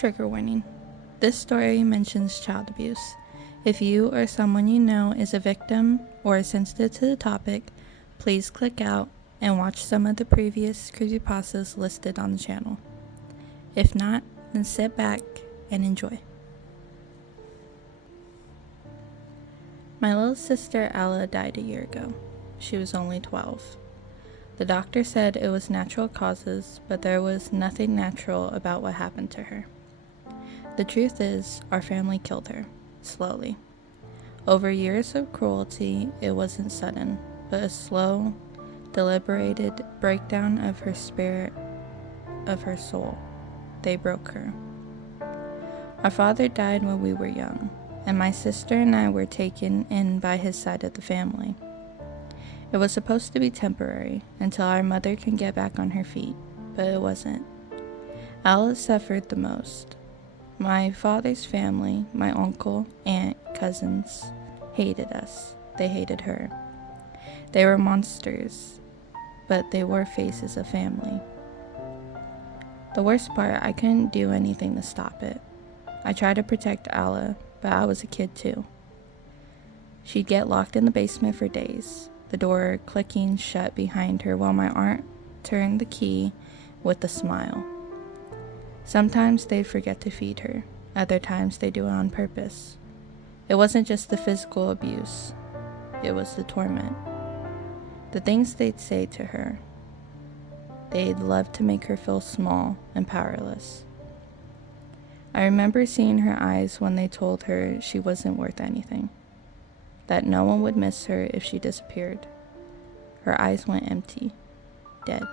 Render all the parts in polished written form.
Trigger warning. This story mentions child abuse. If you or someone you know is a victim or is sensitive to the topic, please click out and watch some of the previous creepypastas listed on the channel. If not, then sit back and enjoy. My little sister Ella died a year ago. She was only 12. The doctor said it was natural causes, but there was nothing natural about what happened to her. The truth is, our family killed her, slowly. Over years of cruelty, it wasn't sudden, but a slow, deliberated breakdown of her spirit, of her soul. They broke her. Our father died when we were young, and my sister and I were taken in by his side of the family. It was supposed to be temporary, until our mother can get back on her feet, but it wasn't. Ella suffered the most. My father's family, my uncle, aunt, cousins, hated us. They hated her. They were monsters, but they were faces of family. The worst part, I couldn't do anything to stop it. I tried to protect Ella, but I was a kid too. She'd get locked in the basement for days, the door clicking shut behind her while my aunt turned the key with a smile. Sometimes they'd forget to feed her. Other times they do it on purpose. It wasn't just the physical abuse. It was the torment. The things they'd say to her. They'd love to make her feel small and powerless. I remember seeing her eyes when they told her she wasn't worth anything. That no one would miss her if she disappeared. Her eyes went empty. Dead.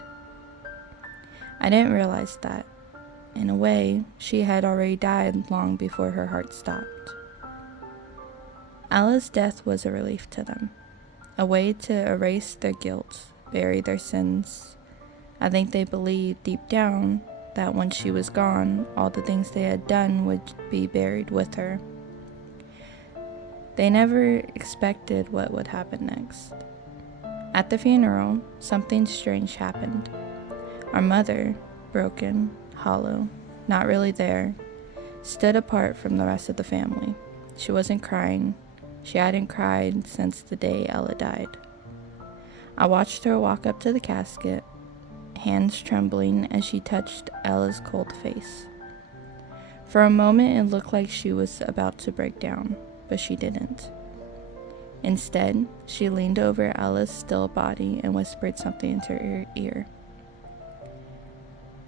I didn't realize that. In a way, she had already died long before her heart stopped. Ella's death was a relief to them, a way to erase their guilt, bury their sins. I think they believed deep down that once she was gone, all the things they had done would be buried with her. They never expected what would happen next. At the funeral, something strange happened. Our mother, broken, hollow, not really there, stood apart from the rest of the family. She wasn't crying. She hadn't cried since the day Ella died. I watched her walk up to the casket, hands trembling as she touched Ella's cold face. For a moment it looked like she was about to break down, but she didn't. Instead, she leaned over Ella's still body and whispered something into her ear.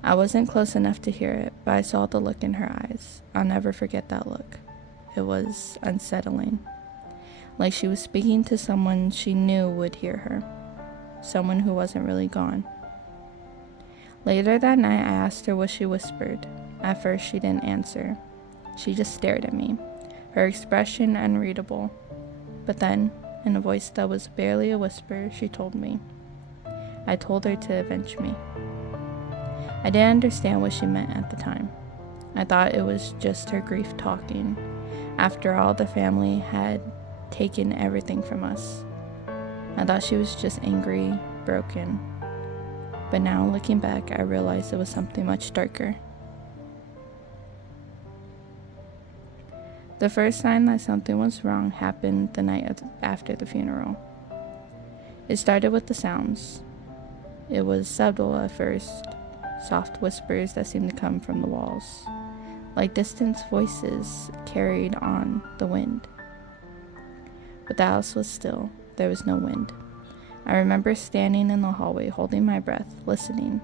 I wasn't close enough to hear it, but I saw the look in her eyes. I'll never forget that look. It was unsettling. Like she was speaking to someone she knew would hear her. Someone who wasn't really gone. Later that night, I asked her what she whispered. At first, she didn't answer. She just stared at me, her expression unreadable. But then, in a voice that was barely a whisper, she told me. I told her to avenge me. I didn't understand what she meant at the time. I thought it was just her grief talking. After all, the family had taken everything from us. I thought she was just angry, broken. But now, looking back, I realized it was something much darker. The first sign that something was wrong happened the night after the funeral. It started with the sounds. It was subtle at first. Soft whispers that seemed to come from the walls, like distant voices carried on the wind. But the house was still. There was no wind. I remember standing in the hallway, holding my breath, listening,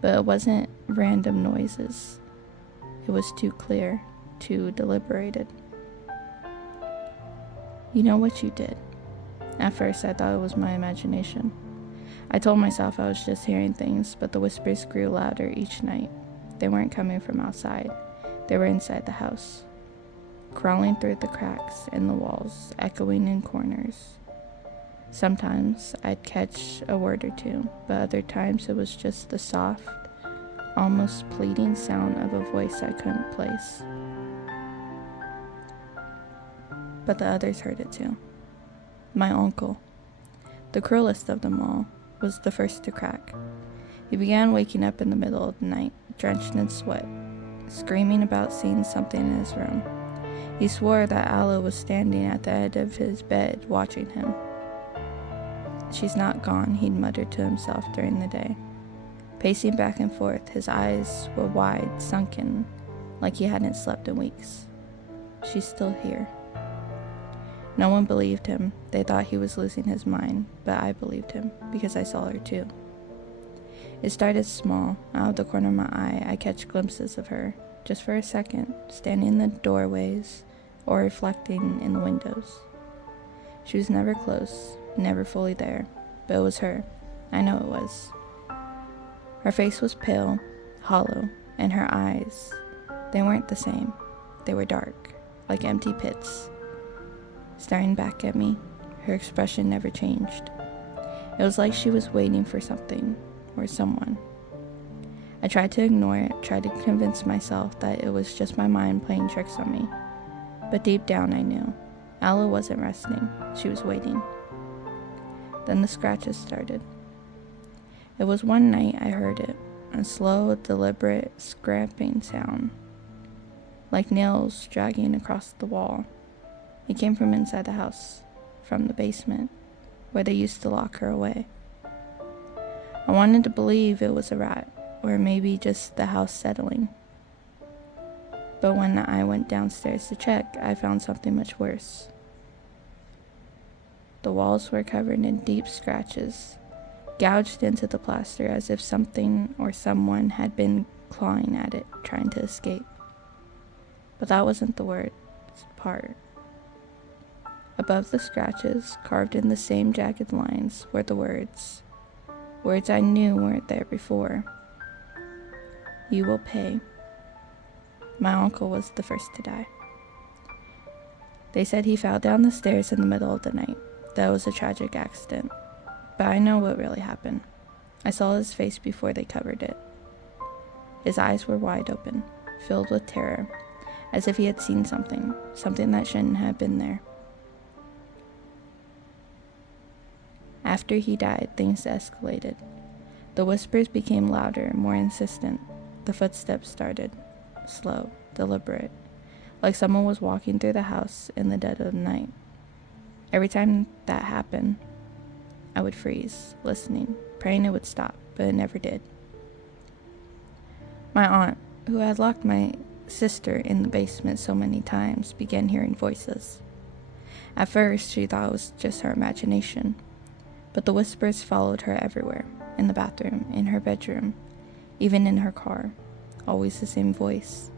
but it wasn't random noises. It was too clear, too deliberated. You know what you did? At first, I thought it was my imagination. I told myself I was just hearing things, but the whispers grew louder each night. They weren't coming from outside. They were inside the house, crawling through the cracks in the walls, echoing in corners. Sometimes I'd catch a word or two, but other times it was just the soft, almost pleading sound of a voice I couldn't place. But the others heard it too. My uncle, the cruelest of them all, was the first to crack. He began waking up in the middle of the night, drenched in sweat. screaming about seeing something in his room. He swore that Alla was standing at the edge of his bed watching him. "She's not gone," he'd muttered to himself during the day. Pacing back and forth, his eyes were wide, sunken, like he hadn't slept in weeks. "She's still here." No one believed him. They thought he was losing his mind, but I believed him, because I saw her too. It started small. Out of the corner of my eye, I catch glimpses of her, just for a second, standing in the doorways or reflecting in the windows. She was never close, never fully there, but it was her. I know it was. Her face was pale, hollow, and her eyes, they weren't the same. They were dark, like empty pits. Staring back at me, her expression never changed. It was like she was waiting for something or someone. I tried to ignore it, tried to convince myself that it was just my mind playing tricks on me. But deep down I knew. Alla wasn't resting, she was waiting. Then the scratches started. It was one night I heard it, a slow, deliberate scraping sound, like nails dragging across the wall. It came from inside the house, from the basement, where they used to lock her away. I wanted to believe it was a rat, or maybe just the house settling. But when I went downstairs to check, I found something much worse. The walls were covered in deep scratches, gouged into the plaster as if something or someone had been clawing at it, trying to escape. But that wasn't the worst part. Above the scratches, carved in the same jagged lines, were the words I knew weren't there before. "You will pay." My uncle was the first to die. They said he fell down the stairs in the middle of the night. That was a tragic accident. But I know what really happened. I saw his face before they covered it. His eyes were wide open, filled with terror, as if he had seen something that shouldn't have been there. After he died, things escalated. The whispers became louder, more insistent. The footsteps started, slow, deliberate, like someone was walking through the house in the dead of the night. Every time that happened, I would freeze, listening, praying it would stop, but it never did. My aunt, who had locked my sister in the basement so many times, began hearing voices. At first, she thought it was just her imagination, but the whispers followed her everywhere, in the bathroom, in her bedroom, even in her car. Always the same voice,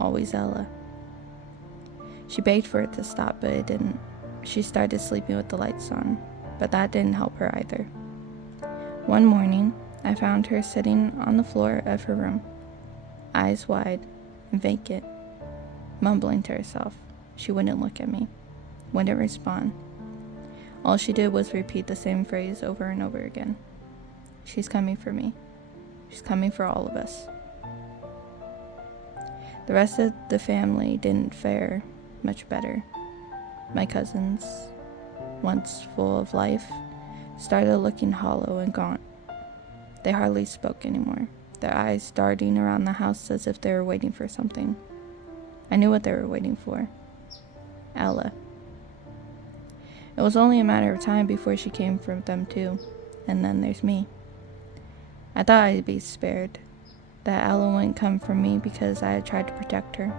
always Ella. She begged for it to stop, but it didn't. She started sleeping with the lights on, but that didn't help her either. One morning, I found her sitting on the floor of her room, eyes wide and vacant, mumbling to herself. She wouldn't look at me, wouldn't respond. All she did was repeat the same phrase over and over again. "She's coming for me. She's coming for all of us." The rest of the family didn't fare much better. My cousins, once full of life, started looking hollow and gaunt. They hardly spoke anymore, their eyes darting around the house as if they were waiting for something. I knew what they were waiting for. Ella. It was only a matter of time before she came for them too, and then there's me. I thought I'd be spared, that Ella wouldn't come for me because I had tried to protect her.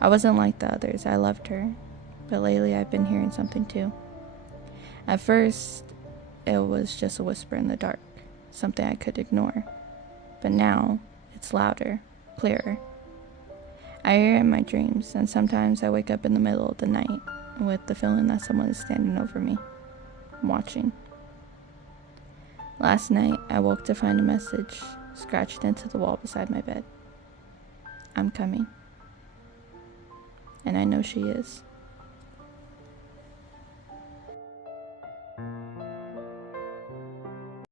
I wasn't like the others, I loved her, but lately I've been hearing something too. At first, it was just a whisper in the dark, something I could ignore, but now it's louder, clearer. I hear it in my dreams, and sometimes I wake up in the middle of the night with the feeling that someone is standing over me, watching. Last night, I woke to find a message scratched into the wall beside my bed. "I'm coming." And I know she is.